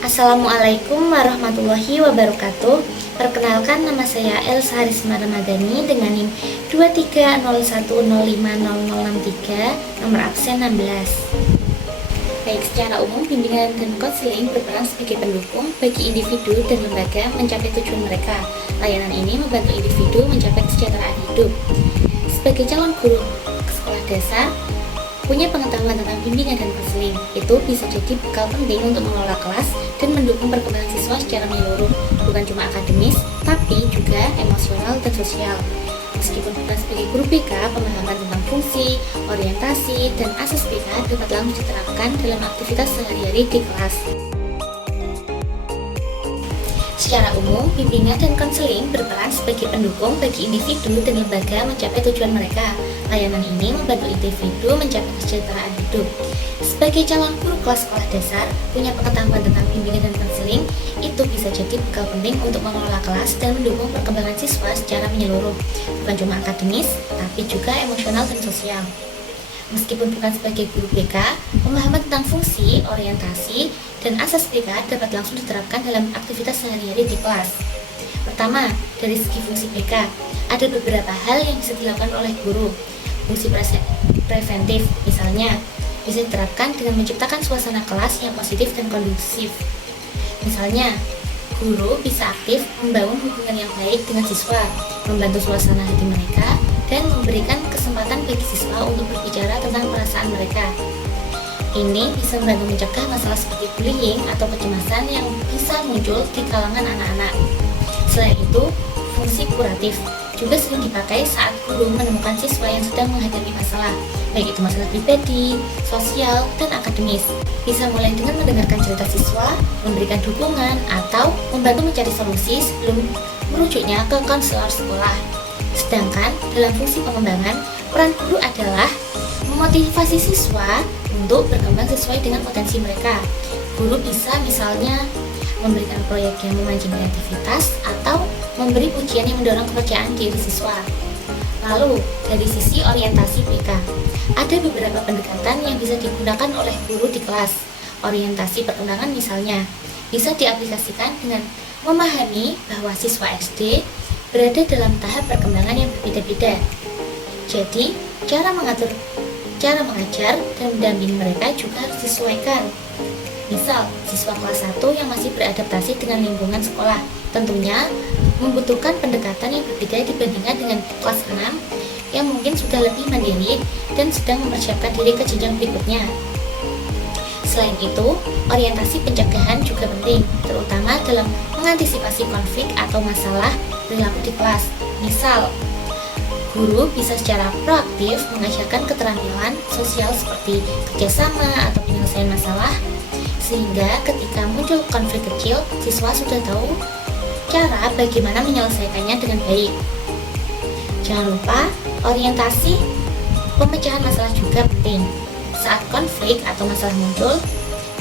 Assalamualaikum warahmatullahi wabarakatuh. Perkenalkan, nama saya Elsa Harisma Ramadhani dengan NIM 2301050063, nomor absen 16. Baik, secara umum bimbingan dan konseling berperan sebagai pendukung bagi individu dan lembaga mencapai tujuan mereka. Layanan ini membantu individu mencapai kesejahteraan hidup. Sebagai calon guru sekolah dasar, punya pengetahuan tentang bimbingan dan konseling, itu bisa jadi bekal penting untuk mengelola kelas dan mendukung perkembangan siswa secara menyeluruh, bukan cuma akademis, tapi juga emosional dan sosial. Meskipun bukan sebagai guru BK, pemahaman tentang fungsi, orientasi, dan asas BK dapat langsung diterapkan dalam aktivitas sehari-hari di kelas. Secara umum, bimbingan dan konseling berperan sebagai pendukung bagi individu dan lembaga mencapai tujuan mereka. Layanan ini membantu individu mencapai kesejahteraan hidup. Sebagai calon guru kelas sekolah dasar, punya pengetahuan tentang bimbingan dan konseling, itu bisa jadi bekal penting untuk mengelola kelas dan mendukung perkembangan siswa secara menyeluruh, bukan cuma akademis, tapi juga emosional dan sosial. Meskipun bukan sebagai guru BK, pemahaman tentang fungsi, orientasi, dan asas BK dapat langsung diterapkan dalam aktivitas sehari-hari di kelas. Pertama, dari segi fungsi BK, ada beberapa hal yang bisa dilakukan oleh guru. Fungsi preventif, misalnya, bisa diterapkan dengan menciptakan suasana kelas yang positif dan kondusif. Misalnya, guru bisa aktif membangun hubungan yang baik dengan siswa, membantu suasana hati mereka, dan memberikan kesempatan bagi siswa untuk berbicara tentang perasaan mereka. Ini bisa membantu mencegah masalah seperti bullying atau kecemasan yang bisa muncul di kalangan anak-anak. Selain itu, fungsi kuratif juga sering dipakai saat guru menemukan siswa yang sedang menghadapi masalah, baik itu masalah pribadi, sosial, dan akademis. Bisa mulai dengan mendengarkan cerita siswa, memberikan dukungan, atau membantu mencari solusi sebelum merujuknya ke konselor sekolah. Sedangkan dalam fungsi pengembangan, peran guru adalah memotivasi siswa untuk berkembang sesuai dengan potensi mereka. Guru bisa misalnya memberikan proyek yang memancing kreativitas atau memberi pujian yang mendorong kepercayaan diri siswa. Lalu, dari sisi orientasi BK, ada beberapa pendekatan yang bisa digunakan oleh guru di kelas. Orientasi perkembangan misalnya, bisa diaplikasikan dengan memahami bahwa siswa SD berada dalam tahap perkembangan yang berbeda-beda. Jadi, cara mengajar dan mendampingi mereka juga harus disesuaikan. Misal, siswa kelas 1 yang masih beradaptasi dengan lingkungan sekolah tentunya membutuhkan pendekatan yang berbeda dibandingkan dengan kelas 6 yang mungkin sudah lebih mandiri dan sedang mempersiapkan diri ke jenjang berikutnya. Selain itu, orientasi pencegahan juga penting, terutama dalam mengantisipasi konflik atau masalah perilaku di kelas. Misal, guru bisa secara proaktif mengajarkan keterampilan sosial seperti kerjasama atau penyelesaian masalah, sehingga ketika muncul konflik kecil, siswa sudah tahu cara bagaimana menyelesaikannya dengan baik. Jangan lupa, orientasi pemecahan masalah juga penting. Saat konflik atau masalah muncul,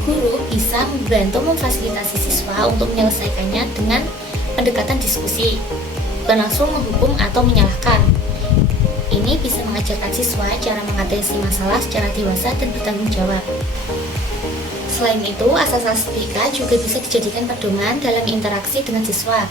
guru bisa membantu memfasilitasi siswa untuk menyelesaikannya dengan pendekatan diskusi, bukan langsung menghukum atau menyalahkan. Ini bisa mengajarkan siswa cara mengatasi masalah secara dewasa dan bertanggung jawab. Selain itu, asas-asas BK juga bisa dijadikan pedoman dalam interaksi dengan siswa.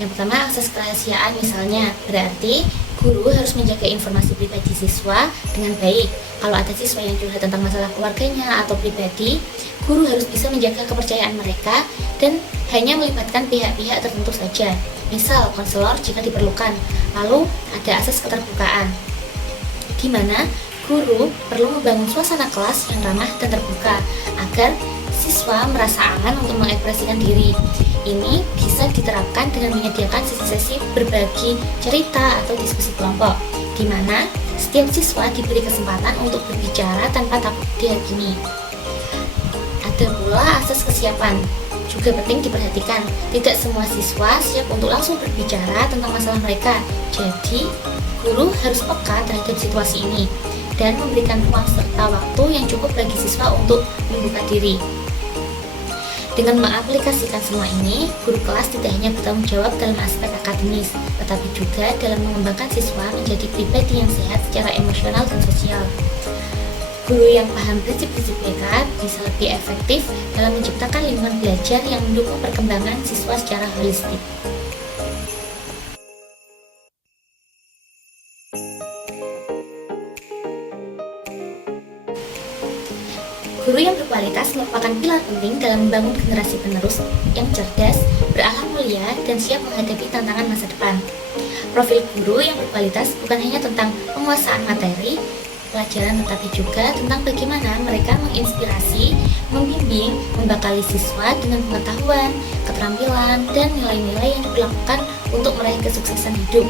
Yang pertama, asas kerahasiaan misalnya, berarti guru harus menjaga informasi pribadi siswa dengan baik. Kalau ada siswa yang curhat tentang masalah keluarganya atau pribadi, guru harus bisa menjaga kepercayaan mereka dan hanya melibatkan pihak-pihak tertentu saja. Misal, konselor jika diperlukan. Lalu, ada asas keterbukaan, di mana guru perlu membangun suasana kelas yang ramah dan terbuka agar siswa merasa aman untuk mengekspresikan diri. Ini bisa diterapkan dengan menyediakan sesi-sesi berbagi cerita atau diskusi kelompok, di mana setiap siswa diberi kesempatan untuk berbicara tanpa takut dihakimi. Ada pula asas kesiapan, juga penting diperhatikan. Tidak semua siswa siap untuk langsung berbicara tentang masalah mereka. Jadi, guru harus peka terhadap situasi ini dan memberikan ruang serta waktu yang cukup bagi siswa untuk membuka diri. Dengan mengaplikasikan semua ini, guru kelas tidak hanya bertanggung jawab dalam aspek akademis, tetapi juga dalam mengembangkan siswa menjadi pribadi yang sehat secara emosional dan sosial. Guru yang paham prinsip-prinsip BK bisa lebih efektif dalam menciptakan lingkungan belajar yang mendukung perkembangan siswa secara holistik. Guru yang berkualitas merupakan pilar penting dalam membangun generasi penerus yang cerdas, berakhlak mulia, dan siap menghadapi tantangan masa depan. Profil guru yang berkualitas bukan hanya tentang penguasaan materi, pelajaran, tetapi juga tentang bagaimana mereka menginspirasi, membimbing, membekali siswa dengan pengetahuan, keterampilan, dan nilai-nilai yang diperlukan untuk meraih kesuksesan hidup.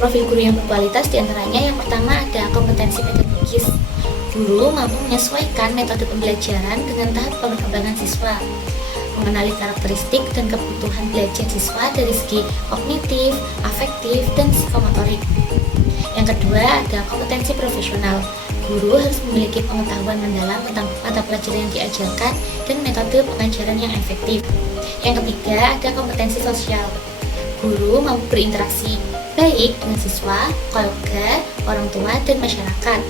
Profil guru yang berkualitas diantaranya yang pertama ada kompetensi pedagogis. Guru mampu menyesuaikan metode pembelajaran dengan tahap perkembangan siswa, mengenali karakteristik dan kebutuhan belajar siswa dari segi kognitif, afektif, dan psikomotorik. Yang kedua ada kompetensi profesional. Guru harus memiliki pengetahuan mendalam tentang mata pelajaran yang diajarkan dan metode pengajaran yang efektif. Yang ketiga ada kompetensi sosial. Guru mampu berinteraksi baik dengan siswa, keluarga, orang tua, dan masyarakat.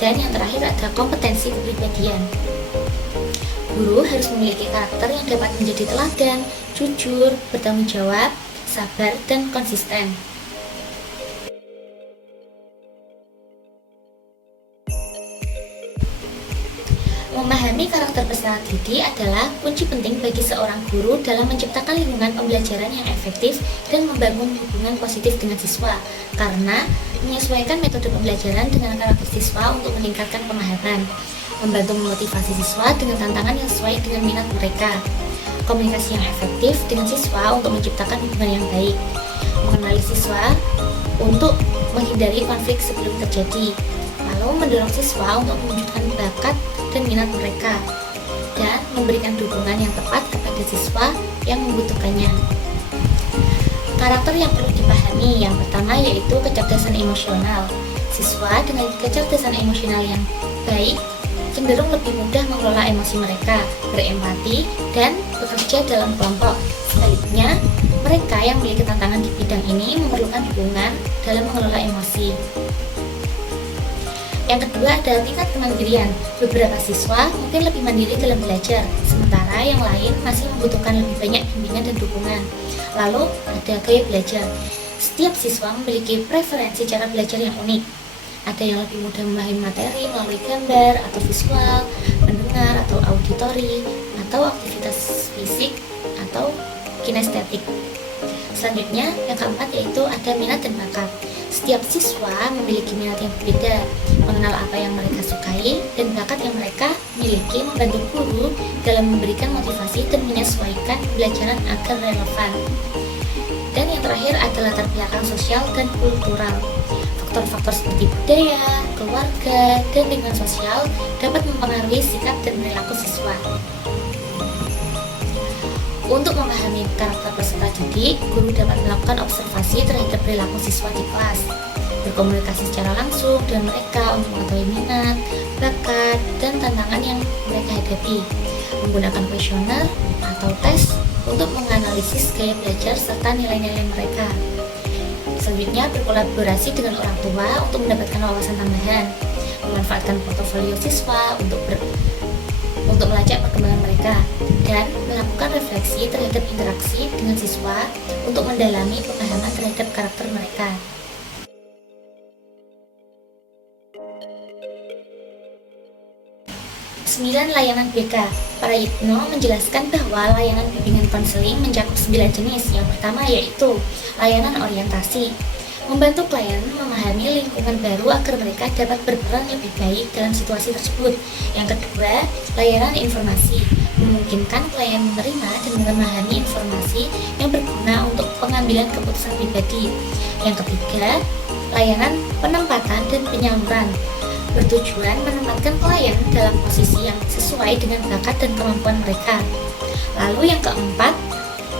Dan yang terakhir ada kompetensi kepribadian. Guru harus memiliki karakter yang dapat menjadi teladan, jujur, bertanggung jawab, sabar, dan konsisten. Memahami karakter peserta didik adalah kunci penting bagi seorang guru dalam menciptakan lingkungan pembelajaran yang efektif dan membangun hubungan positif dengan siswa, karena menyesuaikan metode pembelajaran dengan karakter siswa untuk meningkatkan pemahaman, membantu memotivasi siswa dengan tantangan yang sesuai dengan minat mereka, komunikasi yang efektif dengan siswa untuk menciptakan hubungan yang baik, mengenali siswa untuk menghindari konflik sebelum terjadi, lalu mendorong siswa untuk mewujudkan bakat dan minat mereka, dan memberikan dukungan yang tepat kepada siswa yang membutuhkannya. Karakter yang perlu dipahami yang pertama yaitu kecerdasan emosional. Siswa dengan kecerdasan emosional yang baik cenderung lebih mudah mengelola emosi mereka, berempati, dan bekerja dalam kelompok. Sebaliknya, mereka yang memiliki tantangan di bidang ini memerlukan dukungan dalam mengelola emosi. Yang kedua adalah tingkat kemandirian. Beberapa siswa mungkin lebih mandiri dalam belajar, sementara yang lain masih membutuhkan lebih banyak bimbingan dan dukungan. Lalu ada gaya belajar. Setiap siswa memiliki preferensi cara belajar yang unik. Ada yang lebih mudah memahami materi melalui gambar atau visual, mendengar atau auditori, atau aktivitas fisik atau kinestetik. Selanjutnya, yang keempat yaitu ada minat dan bakat. Setiap siswa memiliki minat yang berbeda, mengenal apa yang mereka sukai, dan bakat yang mereka miliki membantu guru dalam memberikan motivasi dan menyesuaikan pembelajaran agar relevan. Dan yang terakhir adalah latar belakang sosial dan kultural. Faktor-faktor seperti budaya, keluarga, dan lingkungan sosial dapat mempengaruhi sikap dan perilaku siswa. Untuk memahami karakter peserta didik, guru dapat melakukan observasi terhadap perilaku siswa di kelas, berkomunikasi secara langsung dengan mereka untuk mengetahui minat, bakat, dan tantangan yang mereka hadapi, menggunakan kuesioner atau tes untuk menganalisis gaya belajar serta nilai-nilai mereka. Selanjutnya, berkolaborasi dengan orang tua untuk mendapatkan wawasan tambahan, memanfaatkan portofolio siswa untuk melacak perkembangan mereka, dan melakukan refleksi terhadap interaksi dengan siswa untuk mendalami pemahaman terhadap karakter mereka. Layanan BK. Para Yitno menjelaskan bahwa layanan bimbingan konseling mencakup 9 jenis. Yang pertama yaitu layanan orientasi, membantu klien memahami lingkungan baru agar mereka dapat berperan lebih baik dalam situasi tersebut. Yang kedua, layanan informasi, memungkinkan klien menerima dan memahami informasi yang berguna untuk pengambilan keputusan pribadi. Yang ketiga, layanan penempatan dan penyaluran, bertujuan menempatkan klien dalam posisi yang sesuai dengan bakat dan kemampuan mereka. Lalu yang keempat,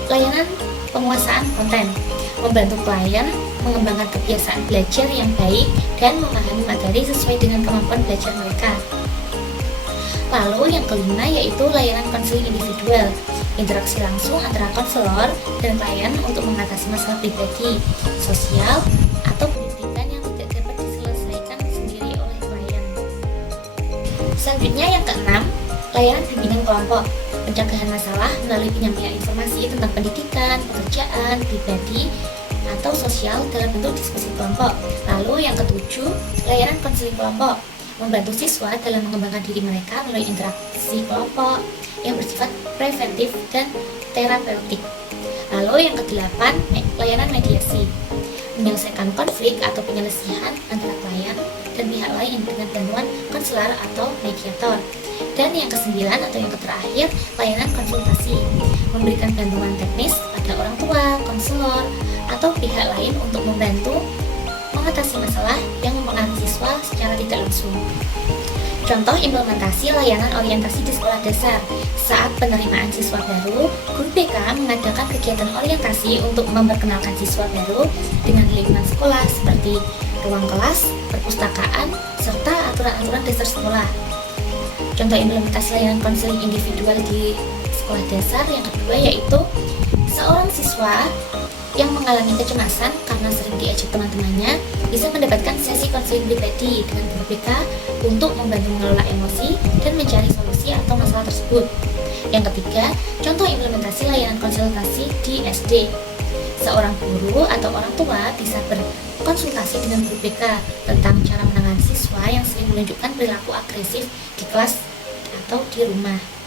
layanan penguasaan konten, membantu klien mengembangkan kebiasaan belajar yang baik dan memahami materi sesuai dengan kemampuan belajar mereka. Lalu yang kelima yaitu layanan konseling individual, interaksi langsung antara konselor dan klien untuk mengatasi masalah pribadi, sosial, atau pendidikan yang tidak dapat diselesaikan sendiri oleh klien. Selanjutnya yang keenam, layanan bimbingan kelompok, pencegahan masalah melalui penyampaian informasi tentang pendidikan, pekerjaan, pribadi, atau sosial dalam bentuk diskusi kelompok. Lalu yang ketujuh, layanan konseling kelompok, membantu siswa dalam mengembangkan diri mereka melalui interaksi kelompok yang bersifat preventif dan terapeutik. Lalu yang kedelapan, layanan mediasi, menyelesaikan konflik atau penyelesaian antara klien dan pihak lain dengan bantuan konselor atau mediator. Dan yang kesembilan atau yang terakhir, layanan konsultasi, memberikan bantuan teknis pada orang tua, konselor, atau pihak lain untuk membantu mengatasi masalah yang mempengaruhi siswa secara tidak langsung. Contoh implementasi layanan orientasi di sekolah dasar. Saat penerimaan siswa baru, guru BK mengadakan kegiatan orientasi untuk memperkenalkan siswa baru dengan lingkungan sekolah seperti ruang kelas, perpustakaan, serta aturan-aturan dasar sekolah. Contoh implementasi layanan konseling individual di sekolah dasar yang kedua yaitu seorang siswa yang mengalami kecemasan karena sering diajak teman-temannya bisa mendapatkan sesi konseling pribadi dengan guru BK untuk membantu mengelola emosi dan mencari solusi atau masalah tersebut. Yang ketiga, contoh implementasi layanan konsultasi di SD. Seorang guru atau orang tua bisa berkonsultasi dengan guru BK tentang cara menangani siswa yang sering menunjukkan perilaku agresif di kelas atau di rumah.